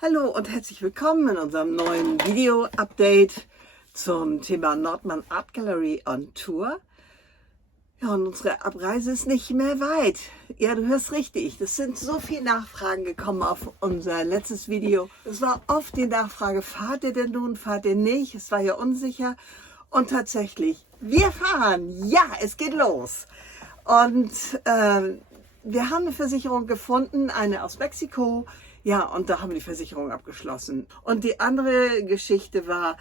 Hallo und herzlich willkommen in unserem neuen Video-Update zum Thema Nordmann Art Gallery on Tour. Ja, und unsere Abreise ist nicht mehr weit. Ja, du hörst richtig. Es sind so viele Nachfragen gekommen auf unser letztes Video. Es war oft die Nachfrage, fahrt ihr denn nun, fahrt ihr nicht? Es war ja unsicher. Und tatsächlich, wir fahren. Ja, es geht los. Und wir haben eine Versicherung gefunden, eine aus Mexiko. Ja, und da haben wir die Versicherung abgeschlossen. Und die andere Geschichte war,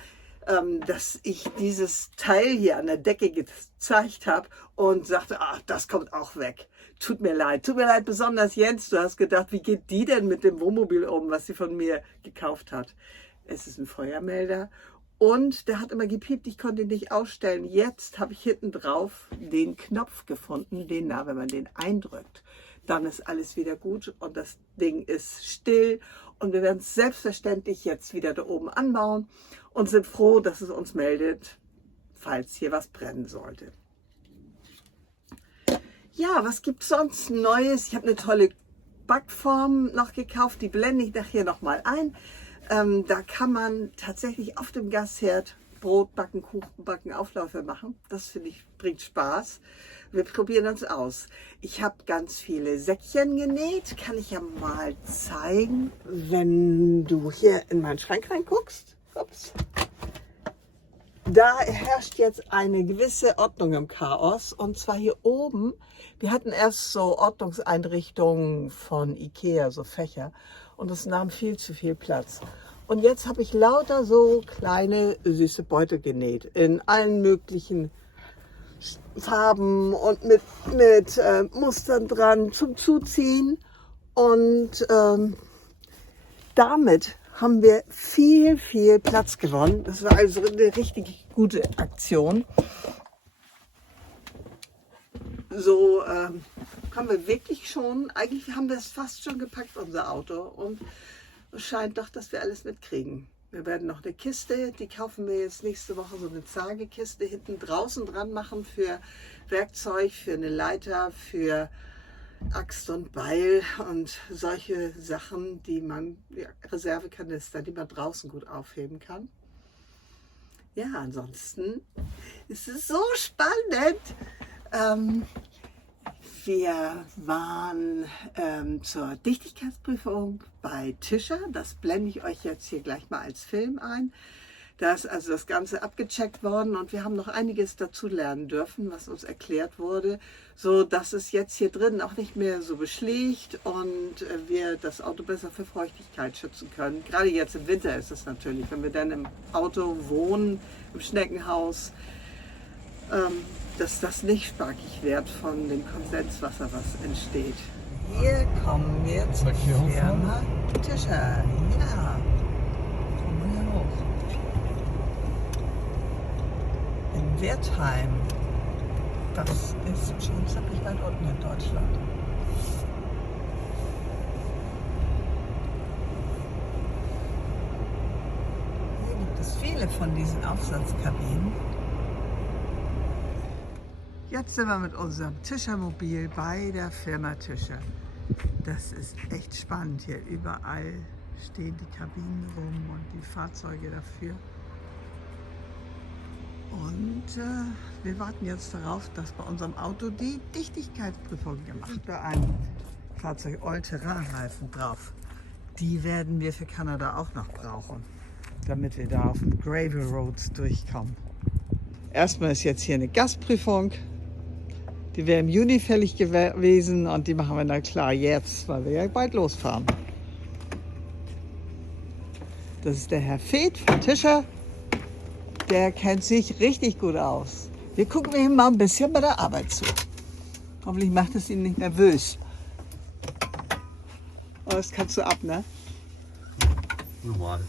dass ich dieses Teil hier an der Decke gezeigt habe und sagte, ach, das kommt auch weg. Tut mir leid besonders Jens, du hast gedacht, wie geht die denn mit dem Wohnmobil um, was sie von mir gekauft hat. Es ist ein Feuermelder und der hat immer gepiept, ich konnte ihn nicht ausstellen. Jetzt habe ich hinten drauf den Knopf gefunden, wenn man den eindrückt, dann ist alles wieder gut und das Ding ist still und wir werden es selbstverständlich jetzt wieder da oben anbauen und sind froh, dass es uns meldet, falls hier was brennen sollte. Ja, was gibt es sonst Neues? Ich habe eine tolle Backform noch gekauft, die blende ich nachher nochmal ein. Da kann man tatsächlich auf dem Gasherd Brot backen, Kuchen backen, Aufläufe machen. Das finde ich, bringt Spaß. Wir probieren uns aus. Ich habe ganz viele Säckchen genäht. Kann ich ja mal zeigen, wenn du hier in meinen Schrank reinguckst. Ups. Da herrscht jetzt eine gewisse Ordnung im Chaos. Und zwar hier oben. Wir hatten erst so Ordnungseinrichtungen von Ikea, so Fächer. Und das nahm viel zu viel Platz. Und jetzt habe ich lauter so kleine süße Beutel genäht. In allen möglichen Farben und mit Mustern dran zum Zuziehen. Und damit haben wir viel Platz gewonnen. Das war also eine richtig gute Aktion. So haben wir wirklich schon, eigentlich haben wir es fast schon gepackt, unser Auto. Und es scheint doch, dass wir alles mitkriegen. Wir werden noch eine Kiste, die kaufen wir jetzt nächste Woche, so eine Zagekiste hinten draußen dran machen für Werkzeug, für eine Leiter, für Axt und Beil und solche Sachen, die man, ja, Reservekanister, die man draußen gut aufheben kann. Ja, ansonsten ist es so spannend. Wir waren zur Dichtigkeitsprüfung bei Tischer. Das blende ich euch jetzt hier gleich mal als Film ein. Da ist also das Ganze abgecheckt worden und wir haben noch einiges dazu lernen dürfen, was uns erklärt wurde, so dass es jetzt hier drin auch nicht mehr so beschlägt und wir das Auto besser für Feuchtigkeit schützen können. Gerade jetzt im Winter ist es natürlich, wenn wir dann im Auto wohnen, im Schneckenhaus, dass das nicht sparkig wird von dem Kondenswasser, was entsteht. Hier kommen wir zur Firma Tischer. Ja, kommen wir hier hoch. In Wertheim. Das ist schon ziemlich weit unten in Deutschland. Hier gibt es viele von diesen Aufsatzkabinen. Jetzt sind wir mit unserem Tischermobil bei der Firma Tischer. Das ist echt spannend hier. Überall stehen die Kabinen rum und die Fahrzeuge dafür. Und wir warten jetzt darauf, dass bei unserem Auto die Dichtigkeitsprüfung gemacht wird. Bei einem Fahrzeug All-Terrain-Reifen drauf. Die werden wir für Kanada auch noch brauchen, damit wir da auf den Gravel Roads durchkommen. Erstmal ist jetzt hier eine Gasprüfung. Die wäre im Juni fällig gewesen und die machen wir dann klar jetzt, weil wir ja bald losfahren. Das ist der Herr Feth von Tischer. Der kennt sich richtig gut aus. Wir gucken ihm mal ein bisschen bei der Arbeit zu. Hoffentlich macht es ihn nicht nervös. Oh, das kannst du ab, ne? Normal.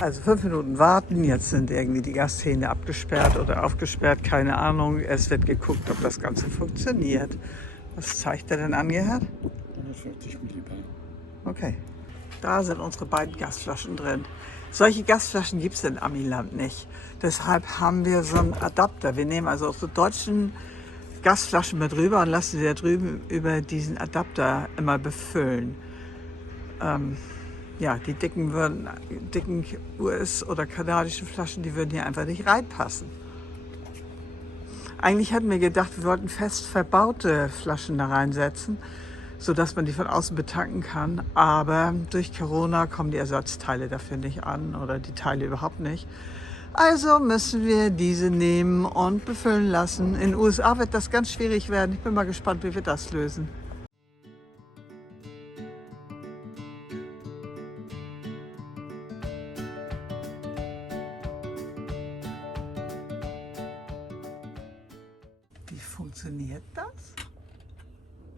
Also 5 Minuten warten, jetzt sind irgendwie die Gashähne abgesperrt oder aufgesperrt, keine Ahnung. Es wird geguckt, ob das Ganze funktioniert. Was zeigt er denn an, Gerhard? 150 Millibar. Okay, da sind unsere beiden Gasflaschen drin. Solche Gasflaschen gibt es in Amiland nicht. Deshalb haben wir so einen Adapter. Wir nehmen also unsere deutschen Gasflaschen mit rüber und lassen sie da drüben über diesen Adapter immer befüllen. ja, die dicken US- oder kanadischen Flaschen, die würden hier einfach nicht reinpassen. Eigentlich hatten wir gedacht, wir wollten fest verbaute Flaschen da reinsetzen, sodass man die von außen betanken kann. Aber durch Corona kommen die Ersatzteile dafür nicht an oder die Teile überhaupt nicht. Also müssen wir diese nehmen und befüllen lassen. In den USA wird das ganz schwierig werden. Ich bin mal gespannt, wie wir das lösen. Wie funktioniert das?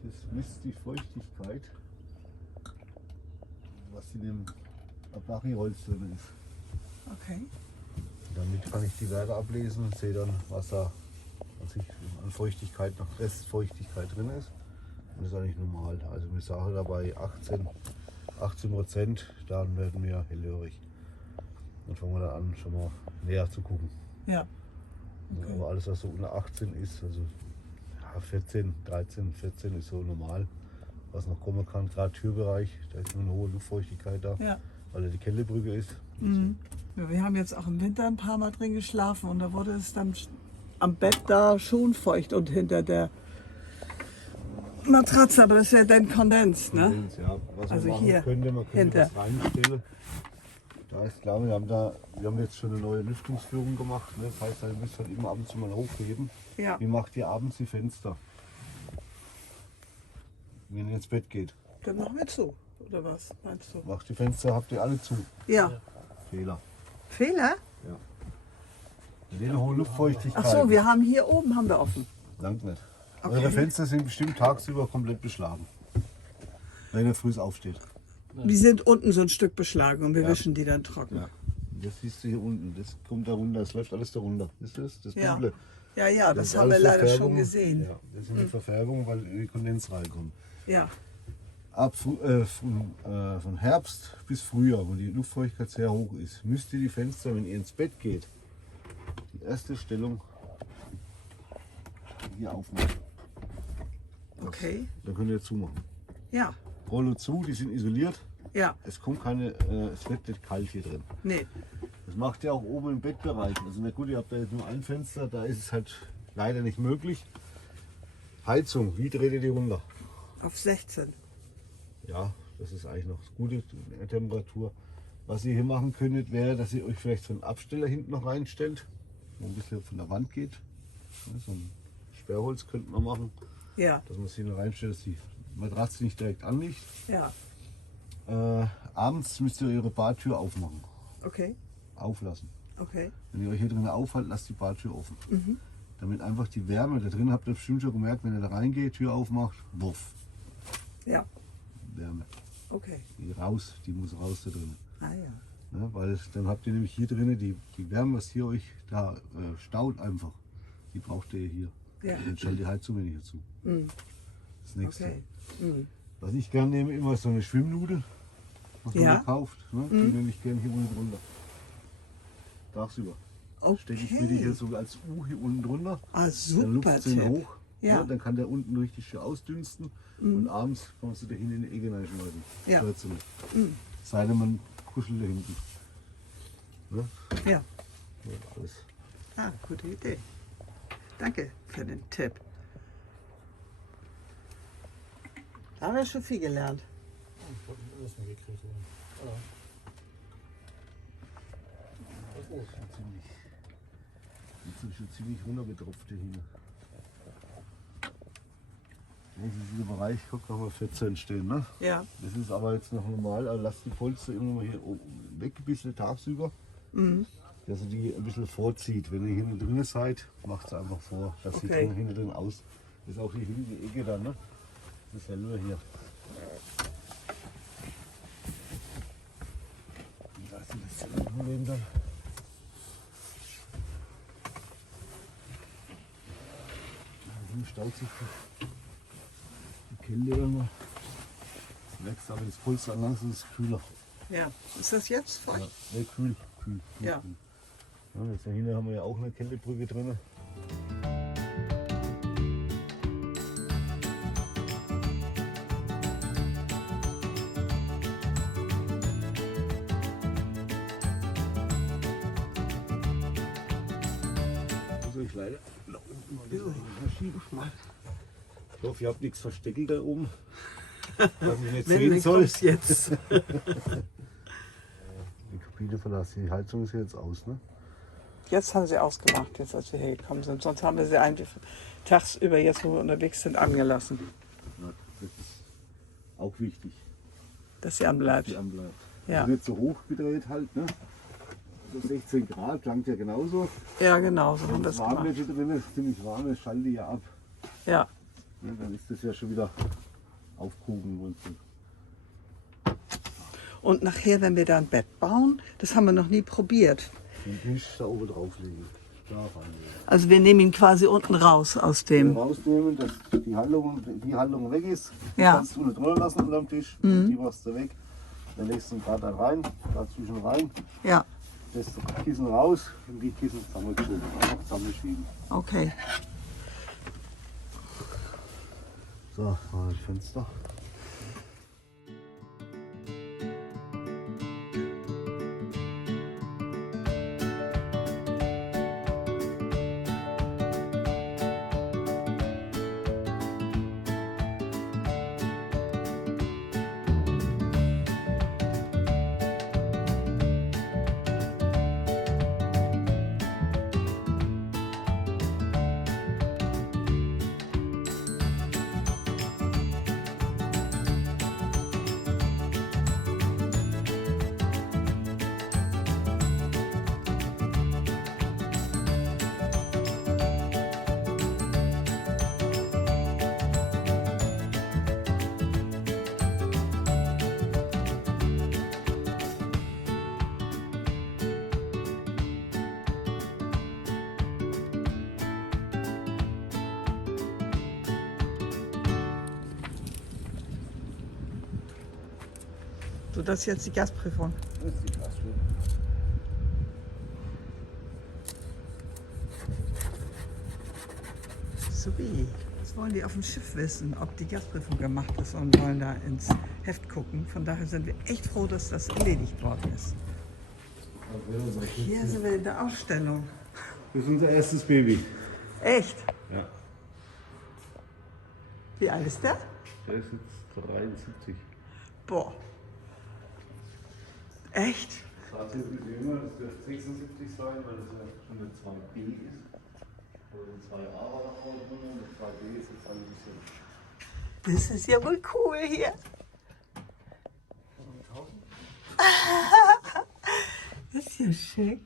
Das misst die Feuchtigkeit, was in dem Abachi-Holz drin ist. Okay. Damit kann ich die Werte ablesen und sehe dann, was da an Feuchtigkeit, noch Restfeuchtigkeit drin ist. Und das ist eigentlich normal. Also wir sagen dabei 18%, dann werden wir hellhörig. Dann fangen wir dann an, schon mal näher zu gucken. Ja. Okay. Aber alles, was so unter 18 ist, also ja, 14, 13, 14 ist so normal. Was noch kommen kann, gerade Türbereich, da ist nur eine hohe Luftfeuchtigkeit da, Ja. weil da die Kältebrücke ist. Mhm. Ja, wir haben jetzt auch im Winter ein paar Mal drin geschlafen und da wurde es dann am Bett da schon feucht und hinter der Matratze, aber das ist ja dann Kondens, ne? Ja, was Also man machen hier, könnte, man könnte hinter. was reinstellen. Da ist klar, wir haben jetzt schon eine neue Lüftungsführung gemacht. Ne? Das heißt, ihr müsst halt immer ab und zu mal hochheben. Ja. Wie macht ihr abends die Fenster? Wenn ihr ins Bett geht. Dann machen wir zu, oder was meinst du? Macht die Fenster, habt ihr alle zu. Ja. Fehler. Fehler? Ja. Mit der hohen Luftfeuchtigkeit. Ach so, wir haben hier oben haben wir offen. Langt nicht. Okay. Eure Fenster sind bestimmt tagsüber komplett beschlagen. Wenn ihr früh aufsteht. Die sind unten so ein Stück beschlagen und wir Ja. wischen die dann trocken. Ja. Das siehst du hier unten. Das kommt da runter. Das läuft alles da runter. Ist das? Das Ja. Dunkle. Ja, ja, das ist haben wir alles leider schon Verfärbung. gesehen. Ja, das ist eine Verfärbung, weil die Kondens reinkommt. Ja. Von Herbst bis Frühjahr, wo die Luftfeuchtigkeit sehr hoch ist, müsst ihr die Fenster, wenn ihr ins Bett geht, die erste Stellung hier aufmachen. Okay. Dann könnt ihr zumachen. Ja. Rollo zu, die sind isoliert. Ja. Es kommt es wird nicht kalt hier drin. Nee. Das macht ihr auch oben im Bettbereich. Also na gut, ihr habt da jetzt nur ein Fenster, da ist es halt leider nicht möglich. Heizung, wie dreht ihr die runter? Auf 16. Ja, das ist eigentlich noch gute Temperatur. Was ihr hier machen könntet, wäre, dass ihr euch vielleicht so einen Absteller hinten noch reinstellt, wo ein bisschen von der Wand geht. Ja, so ein Sperrholz könnte man machen, Ja. dass man es hier noch reinstellt, dass die Matratze nicht direkt anliegt. Ja. Abends müsst ihr eure Badtür aufmachen, Okay. auflassen. Okay. Wenn ihr euch hier drin aufhaltet, lasst die Badtür offen. Damit einfach die Wärme, da drin habt ihr bestimmt schon gemerkt, wenn ihr da reingeht, Tür aufmacht, wuff, Ja. Wärme. Okay. Die muss raus da drin. Ah ja. Ja, weil dann habt ihr nämlich hier drinnen die Wärme, was hier euch da staut einfach. Die braucht ihr hier. Ja. Dann stellt die Heizung nicht dazu. Das nächste. Okay. Was ich gerne nehme, immer so eine Schwimmnudel, was man Ja. kauft. Ne? Die nehme ich gerne hier unten drunter. Tagsüber. Stecke ich mir die hier so als U hier unten drunter. Ah, Dann super luft sie Tipp. hoch. Ja. Dann kann der unten richtig schön ausdünsten. Und abends kannst du da hinten in die Ecke reinschmeißen. Ja. Stört sie nicht. Sei denn, man kuschelt da hinten. Ne? Ja. Ja, alles. Ah, gute Idee. Danke für den Tipp. Da haben wir schon viel gelernt. Jetzt ist schon ziemlich runtergetropft hier hin. Das ist dieser Bereich, guck, haben wir 14 stehen. Ne? Ja. Das ist aber jetzt noch normal, also lasst die Polster immer mal hier oben weg ein bisschen tagsüber. Dass ihr die ein bisschen vorzieht. Wenn ihr hinten drin seid, macht es einfach vor, dass sie Okay. hinten drin aus. Das ist auch hier hinten die Ecke dann, ne? Das ist ja nur hier. Das ist das Problem dann. Hier staut sich die Kälte dann mal. Wächst aber das Polster langsam ist kühler. Ja. Ist das jetzt feucht? Ja, nee, kühl. Ja. Ja, jetzt dahinter haben wir ja auch eine Kältebrücke drin. ich leider da unten mal wieder hinschieben. Ich hoffe, ihr habt nichts versteckt da oben, was ich nicht sehen soll. Jetzt. Die Kabine verlassen, die Heizung ist jetzt aus, ne? Jetzt haben sie ausgemacht, jetzt als wir hergekommen sind. Sonst haben wir sie eigentlich tagsüber, jetzt wo wir unterwegs sind, angelassen, Ja, das ist auch wichtig, dass sie anbleibt. die anbleibt. Ja. Also nicht so hoch gedreht halt, ne? So 16 Grad, klangt ja genauso. Ja, genau, so haben wir Wenn das es warm gemacht. wird hier drin ist, ziemlich warm, das schaltet die ja ab. Ja. Ne? Dann ist das ja schon wieder aufkugeln und so. Und nachher, wenn wir da ein Bett bauen, das haben wir noch nie probiert. Den Tisch da oben drauflegen. Da rein. Also wir nehmen ihn quasi unten raus aus dem. Rausnehmen, dass die Halterung weg ist. Die Ja. kannst du nicht drunter lassen unterm Tisch. Die machst du weg. Dann legst du den Grad da rein, dazwischen rein. Ja, Lässt das Kissen raus und die Kissen zusammengeschoben. Einfach zusammenschieben. okay. So, mal das Fenster. So, das ist jetzt die Gasprüfung. Das ist die Glasschule. So wie. Das wollen die auf dem Schiff wissen, ob die Gasprüfung gemacht ist und wollen da ins Heft gucken. Von daher sind wir echt froh, dass das erledigt worden ist. Hier sind wir in der Ausstellung. Das ist unser erstes Baby. Echt? Ja. Wie alt ist der? Der ist jetzt 73. Boah. Echt? Das hat jetzt mit jünger, das dürfte 76 sein, weil das ja schon eine 2B ist. Oder eine 2A war da vorne drin, eine 2B ist jetzt halt ein bisschen. Das ist ja wohl cool hier. Das ist ja schick.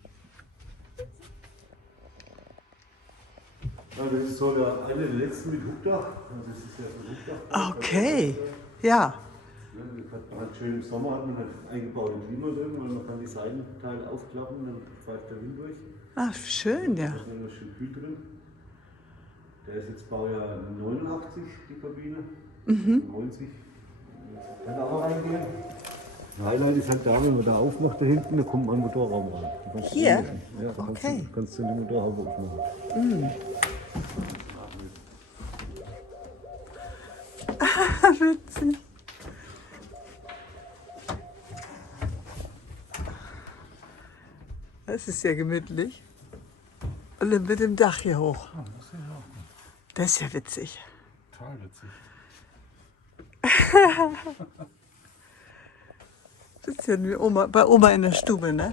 Ja, das ist so eine der letzten mit Hubdach. Das ist ja so Hubdach. Okay. Ja. Man hat schön im Sommer hat man halt eingebaute Klima drin, weil man kann die Seitenteile aufklappen, dann pfeift der Wind durch. Ach, schön, ja. Da ist noch schön kühl drin. Der ist jetzt Baujahr 89, die Kabine. 90. Kann da auch reingehen. Das Highlight ist halt da, wenn man da aufmacht, da hinten, da kommt man in den Motorraum rein. Da kannst du Hier? reinmachen. Ja, da Okay. kannst du den Motorraum aufmachen. Witzig. Das ist ja gemütlich. Und dann mit dem Dach hier hoch. Das ist ja witzig. Total witzig. Das ist ja wie Oma, bei Oma in der Stube, ne?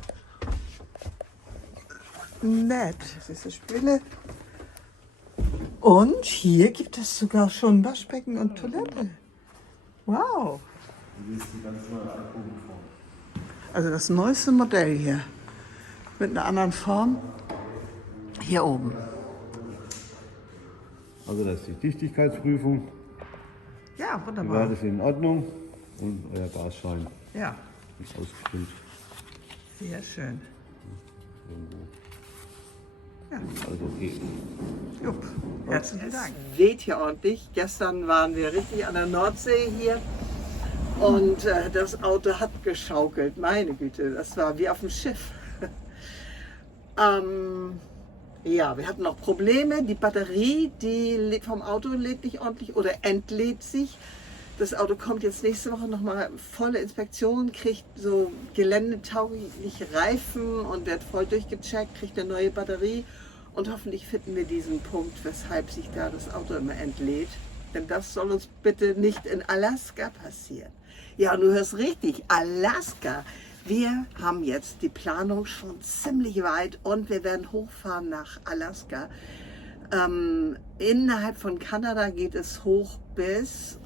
Nett. Das ist das Spiele. Und hier gibt es sogar schon Waschbecken und Toilette. Wow. Und das ist die ganz neue Alkoholform. Also das neueste Modell hier. Mit einer anderen Form. Hier oben. Also das ist die Dichtigkeitsprüfung. Ja, Die war wunderbar. das in Ordnung. Und euer Gasschein Ja, ist ausgefüllt. sehr schön. Ja. Also okay. Jupp. Herzlichen Dank. Es weht hier ordentlich. Gestern waren wir richtig an der Nordsee hier und das Auto hat geschaukelt. Meine Güte, das war wie auf dem Schiff. Ja, wir hatten noch Probleme. Die Batterie, vom Auto lädt nicht ordentlich oder entlädt sich. Das Auto kommt jetzt nächste Woche nochmal volle Inspektion, kriegt so geländetaugliche Reifen und wird voll durchgecheckt, kriegt eine neue Batterie Und hoffentlich finden wir diesen Punkt, weshalb sich da das Auto immer entlädt. Denn das soll uns bitte nicht in Alaska passieren. Ja, und du hörst richtig, Alaska. Wir haben jetzt die Planung schon ziemlich weit und wir werden hochfahren nach Alaska. Innerhalb von Kanada geht es hoch bis,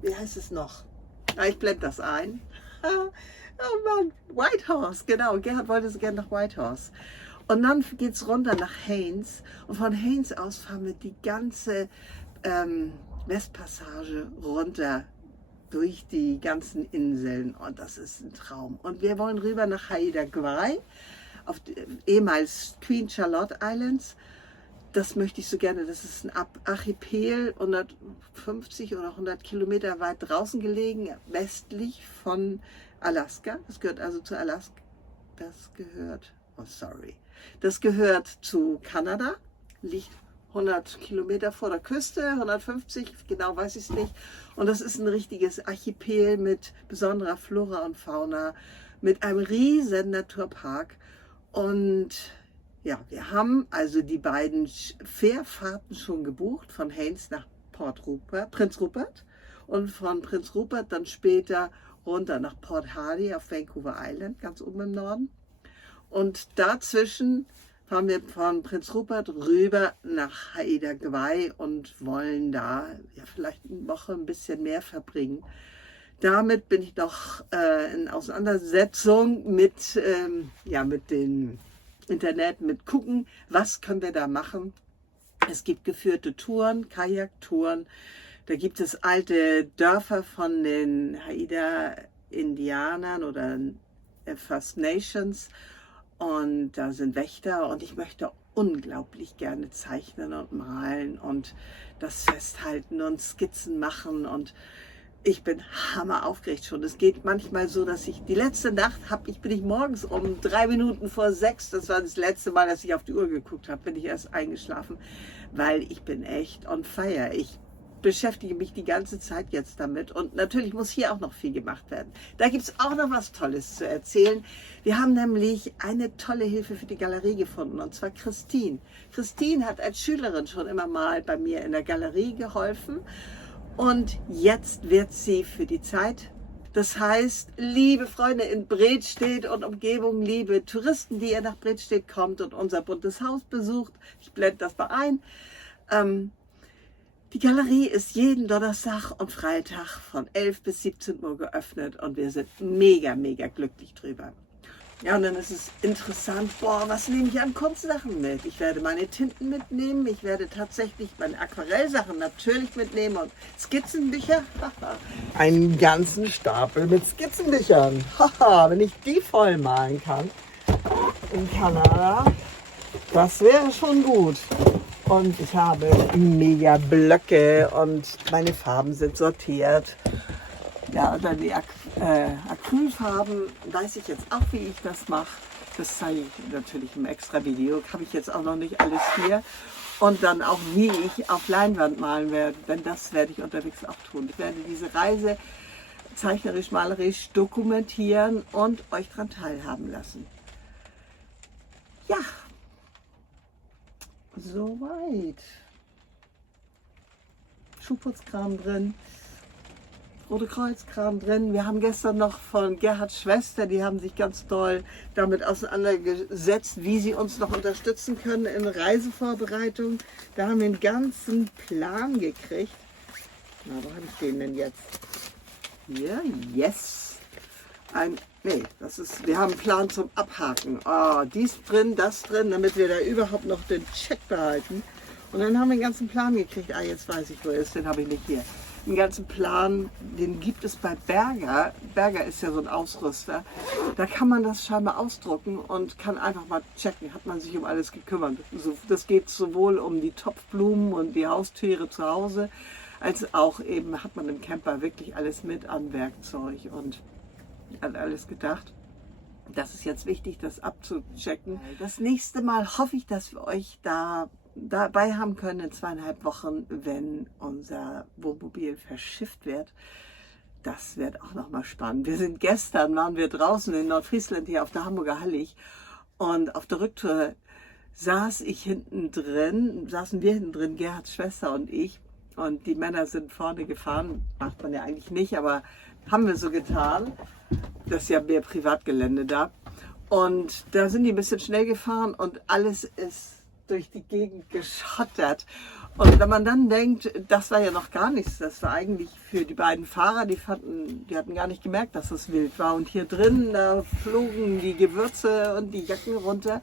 wie heißt es noch? Ich blende das ein. Oh Mann, Whitehorse, genau. Gerhard wollte so gerne nach Whitehorse. Und dann geht es runter nach Haines. Und von Haines aus fahren wir die ganze Westpassage runter durch die ganzen Inseln. Und das ist ein Traum. Und wir wollen rüber nach Haida Gwaii, auf die, ehemals Queen Charlotte Islands. Das möchte ich so gerne. Das ist ein Archipel, 150 oder 100 Kilometer weit draußen gelegen, westlich von Alaska. Das gehört also zu Alaska. Das gehört zu Kanada, liegt 100 Kilometer vor der Küste, 150, genau weiß ich es nicht. Und das ist ein richtiges Archipel mit besonderer Flora und Fauna, mit einem riesen Naturpark. Und ja, wir haben also die beiden Fährfahrten schon gebucht, von Haines nach Prince Rupert und von Prince Rupert dann später runter nach Port Hardy auf Vancouver Island, ganz oben im Norden. Und dazwischen fahren wir von Prince Rupert rüber nach Haida Gwaii und wollen da ja vielleicht eine Woche ein bisschen mehr verbringen. Damit bin ich noch in Auseinandersetzung mit dem Internet, mit gucken, was können wir da machen. Es gibt geführte Touren, Kajaktouren. Da gibt es alte Dörfer von den Haida-Indianern oder First Nations. Und da sind Wächter und ich möchte unglaublich gerne zeichnen und malen und das festhalten und Skizzen machen. Und ich bin hammer aufgeregt schon. Es geht manchmal so, dass die letzte Nacht bin ich morgens um 3 Minuten vor 6, das war das letzte Mal, dass ich auf die Uhr geguckt habe, bin ich erst eingeschlafen, weil ich bin echt on fire. Ich beschäftige mich die ganze Zeit jetzt damit und natürlich muss hier auch noch viel gemacht werden. Da gibt es auch noch was Tolles zu erzählen. Wir haben nämlich eine tolle Hilfe für die Galerie gefunden und zwar Christine. Christine hat als Schülerin schon immer mal bei mir in der Galerie geholfen. Und jetzt wird sie für die Zeit, das heißt, liebe Freunde in Bredstedt und Umgebung, liebe Touristen, die ihr nach Bredstedt kommt und unser buntes Haus besucht, ich blende das mal ein, die Galerie ist jeden Donnerstag und Freitag von 11 bis 17 Uhr geöffnet und wir sind mega, mega glücklich drüber. Ja, und dann ist es interessant, was nehme ich an Kunstsachen mit? Ich werde meine Tinten mitnehmen, ich werde tatsächlich meine Aquarellsachen natürlich mitnehmen und Skizzenbücher. Einen ganzen Stapel mit Skizzenbüchern. Wenn ich die voll malen kann in Kanada, das wäre schon gut. Und ich habe mega Blöcke und meine Farben sind sortiert. Ja, und dann die Acrylfarben, weiß ich jetzt auch, wie ich das mache. Das zeige ich natürlich im extra Video, habe ich jetzt auch noch nicht alles hier. Und dann auch, wie ich auf Leinwand malen werde, denn das werde ich unterwegs auch tun. Ich werde diese Reise zeichnerisch, malerisch dokumentieren und euch daran teilhaben lassen. Ja, soweit. Schuhputzkram drin. Rote Kreuzkram drin. Wir haben gestern noch von Gerhards Schwester, die haben sich ganz toll damit auseinandergesetzt, wie sie uns noch unterstützen können in Reisevorbereitung. Da haben wir einen ganzen Plan gekriegt. Na, wo habe ich den denn jetzt? Hier, yes. Wir haben einen Plan zum Abhaken. Dies drin, das drin, damit wir da überhaupt noch den Check behalten. Und dann haben wir einen ganzen Plan gekriegt. Jetzt weiß ich, wo er ist, den habe ich nicht hier. Den ganzen Plan, den gibt es bei Berger. Berger ist ja so ein Ausrüster. Da kann man das scheinbar ausdrucken und kann einfach mal checken, hat man sich um alles gekümmert. Das geht sowohl um die Topfblumen und die Haustiere zu Hause, als auch eben hat man im Camper wirklich alles mit an Werkzeug und an alles gedacht. Das ist jetzt wichtig, das abzuchecken. Das nächste Mal hoffe ich, dass wir euch dabei haben können in 2,5 Wochen, wenn unser Wohnmobil verschifft wird. Das wird auch nochmal spannend. Gestern waren wir draußen in Nordfriesland hier auf der Hamburger Hallig und auf der Rücktour saßen wir hinten drin, Gerhards Schwester und ich. Und die Männer sind vorne gefahren. Macht man ja eigentlich nicht, aber haben wir so getan. Das ist ja mehr Privatgelände da. Und da sind die ein bisschen schnell gefahren und alles ist durch die Gegend geschottert. Und wenn man dann denkt, das war ja noch gar nichts, das war eigentlich für die beiden Fahrer, die hatten gar nicht gemerkt, dass es wild war. Und hier drin, da flogen die Gewürze und die Jacken runter.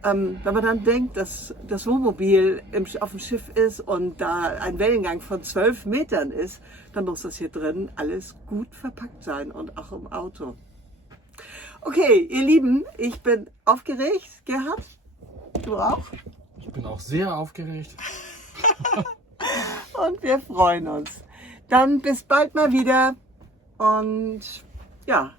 Wenn man dann denkt, dass das Wohnmobil auf dem Schiff ist und da ein Wellengang von 12 Metern ist, dann muss das hier drin alles gut verpackt sein und auch im Auto. Okay, ihr Lieben, ich bin aufgeregt. Gerhard, du auch? Ich bin auch sehr aufgeregt. Und wir freuen uns. Dann bis bald mal wieder. Und ja,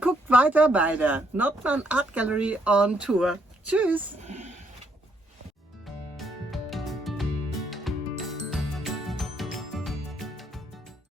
guckt weiter bei der Nordmann Art Gallery on Tour. Tschüss!